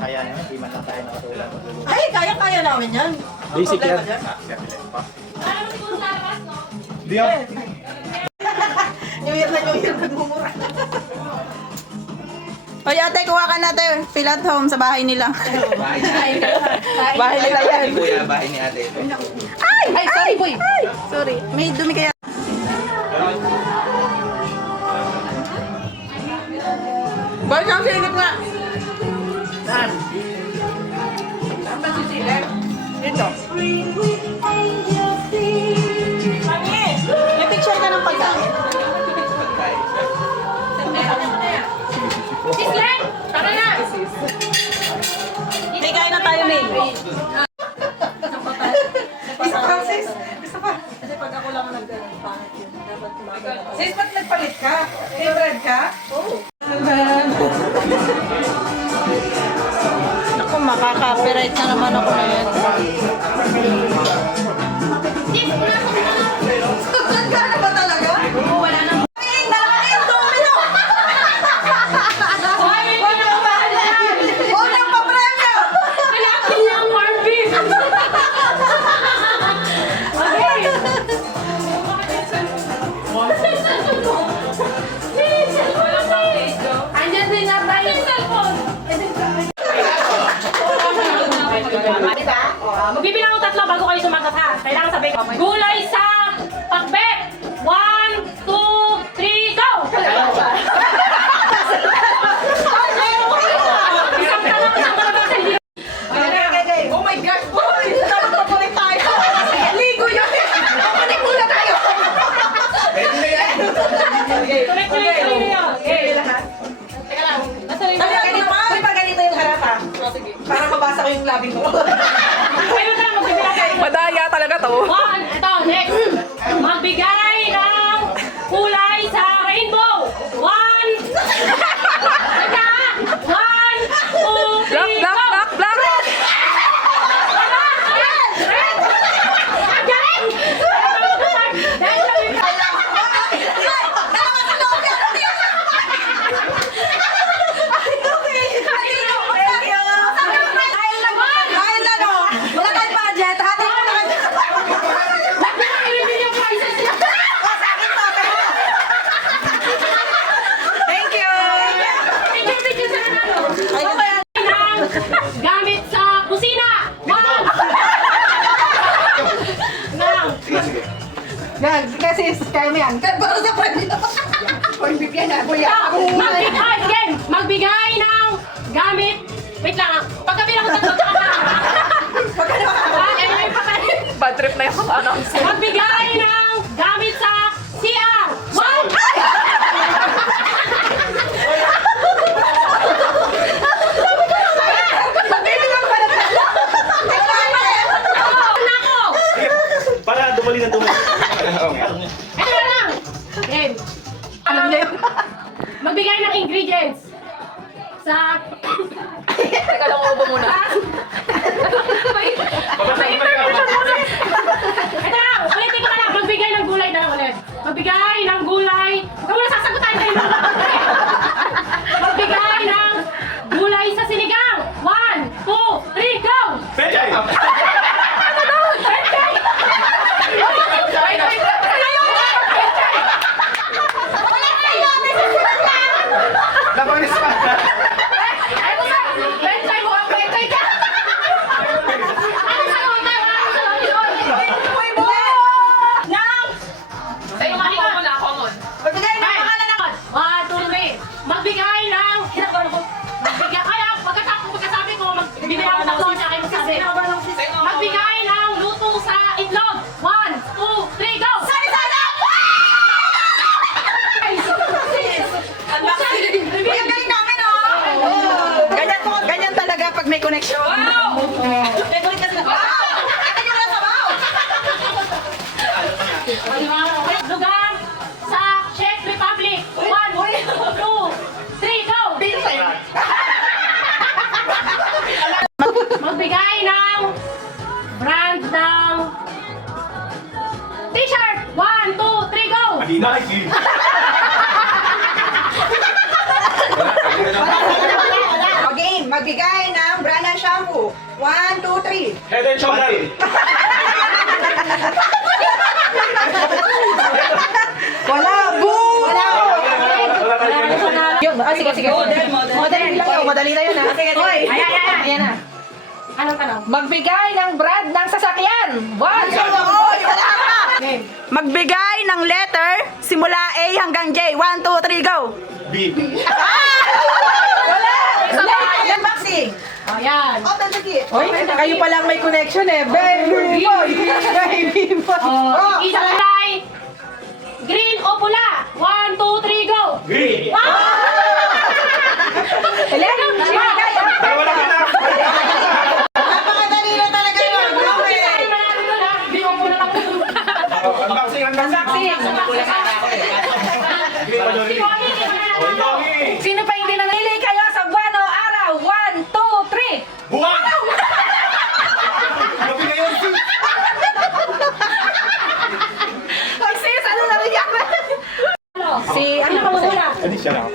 Kaya naman, di man lang tayo magluluto. Ay, kaya-kaya namin yan. Basic yan. dyan. Di ako. New Year na New Year, nagmumura. Oy, ate, kuha ka natin. Feel at home sa bahay nila. bahay nila yan. Kuya, bahay ni ate. Ay! Ay, sorry, boy. Ay, sorry. May dumi kaya. Boy, siyang silip nga. Isa pa, sis. Isa pa. Kasi pag ako lang nag-ganun, pangit yun. Dapat tumagal ako. Sis, ba't nagpalit ka? Favorite ka? Oo. Ako, makaka-copyright na naman ako na yan. Gano'n ba talaga? Diba? Magbibilang ako tatlo bago kayo sumagot ha. Kailangan sabay ko. Gulay sa pakbet. Ha? Para mabasa ko yung labing ko. Kayo na kayo. Madaya talaga to. One, ito, next. Magbigay ng kulay sa rainbow. One. Teka, one, two, Black, three, black, go. black, black. Ang galing! Dahil sa Nagbibigay yung prices niya. Thank you! Picture, picture sa nanalo. Ng gamit sa kusina. One. Nang. Yan, kasi kaya mo yan. Para sa premyo. Hoy, bigyan na, kuya. Magbigay, again, magbigay ng gamit. Wait lang, ah. pagkabilang ko tatlo, tsaka na. Ah, anyway, pakain. Bad trip na yung ano. Magbigay ng gamit sa CR. One. Oh, nako. Para dumali na dumali. Ito na lang. Game. Alam niya yun. Magbigay ng ingredients. Sa... Teka lang, ubo muna. Ito lang, ulitin ko na lang. Magbigay ng gulay na lang ulit. Magbigay ng gulay. Huwag mo na sasagutan kayo. Magbigay ng gulay sa sinigang. One, two, three, go! Pechay! Connection. Favorite na... Wow! Ate nyo na sabaw! Lugar sa Czech Republic. One, two, three, go! Magbigay ng brand ng t-shirt. One, two, three, go! Nike! Magbigay ng brand ng shampoo. One, two, three. Head and shoulder. Wala, boo! Wala. Yun, ah, sige, sige. Model, model. Madali lang yun, madali na yun ha. Sige, sige. Hoy, Ay, ay, ay, ay. ayan na. Anong tanong? Magbigay ng brand ng sasakyan. One, two, Oy, wala ka! Magbigay ng letter simula A hanggang J. One, two, three, go! B. Wala! Oh, yan. Oh, tandagi. Hoy, kayo pa lang may connection eh. Baby boy! Baby boy! Oh, isa kulay. Green o pula? One, two, three, go! Green. Ilan? Magbigay ah. Dalawa lang kita. Napakadali na talaga yun. Okay. Ay, malalo na lang. Green o pula lang. Oh, Unboxing, unboxing. Green pa yun. Si Mami, di ba Oh, na Tommy. Sino pa hindi nanili kayo sa buwan o araw? One, two, three! Buwan. Grabe na yun. Ay, sis, ano na rin yan? Si, ano Sino mamumula? Hindi siya lang.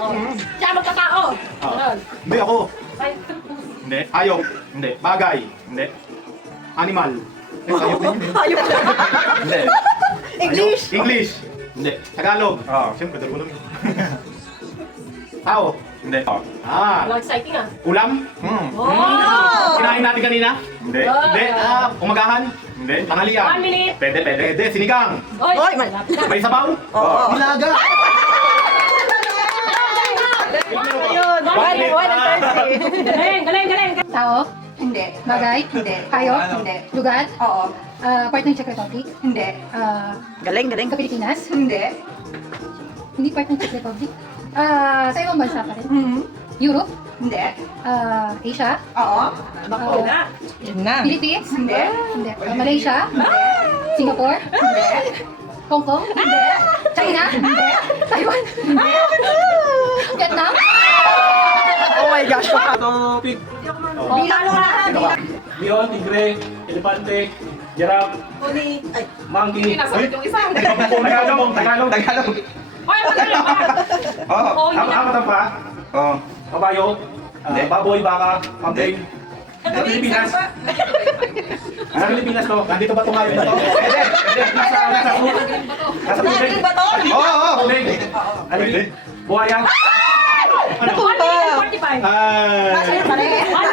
Siya magkatao. Ah. Hindi ako. Ay, Ayok. Hindi. Bagay. Hindi. Animal. Eh, ayok din yun eh. Lang. Hindi. English. English. Hindi. Tagalog. Ah, siyempre, dalawa lang. Tao. Hindi. Ah. Wala exciting ah. Ulam. Hmm. Oh! Kinain natin kanina? Hindi. Oh. Hindi. Ah, umagahan? Hindi. Tanghalian? One minute. Pwede, pwede. Pwede. Sinigang. Oy, Oy, malapit na. May sabaw? Oo. Nilaga. One and thirty. Galing, galing, galing. Tao? Hindi. Bagay? Hindi. Hayop? Hindi. Lugar? Oo. Ah, part ng Czech Republic? Hindi. Ah, Galing, galing. sa Pilipinas? Hindi. Hindi part ng Czech Republic? Ah, sa ibang bansa pa rin? Mhm. Europe? Hindi. Ah, Asia? Oo. Bako na. Yun na. Philippines? Hindi. Hindi. Ah, Malaysia? Singapore? Hindi. Hong Kong? Hindi. China? Hindi. Taiwan? Hindi. Vietnam? Oh my gosh. Topic. Bilalo ka ha. Ito ka. Leon, tigre, elepante, giraffe, Uli. Ay. monkey. Nasagot yung isa. Tagalog, Tagalog, Tagalog. Oy, magaling ba? Oo. Oo, hindi na. Apat pa. Oo. Kabayo, ah, baboy, baka, kambing. Sa Pilipinas. Sa Pilipinas to. Nandito ba ito ngayon na to? Pwede. Pwede. Nasa, nasa tubig. Nasa tubig. Nandito ba to? Oo, oo. Tubig. Pwede. Buhaya. One minute and 拜拜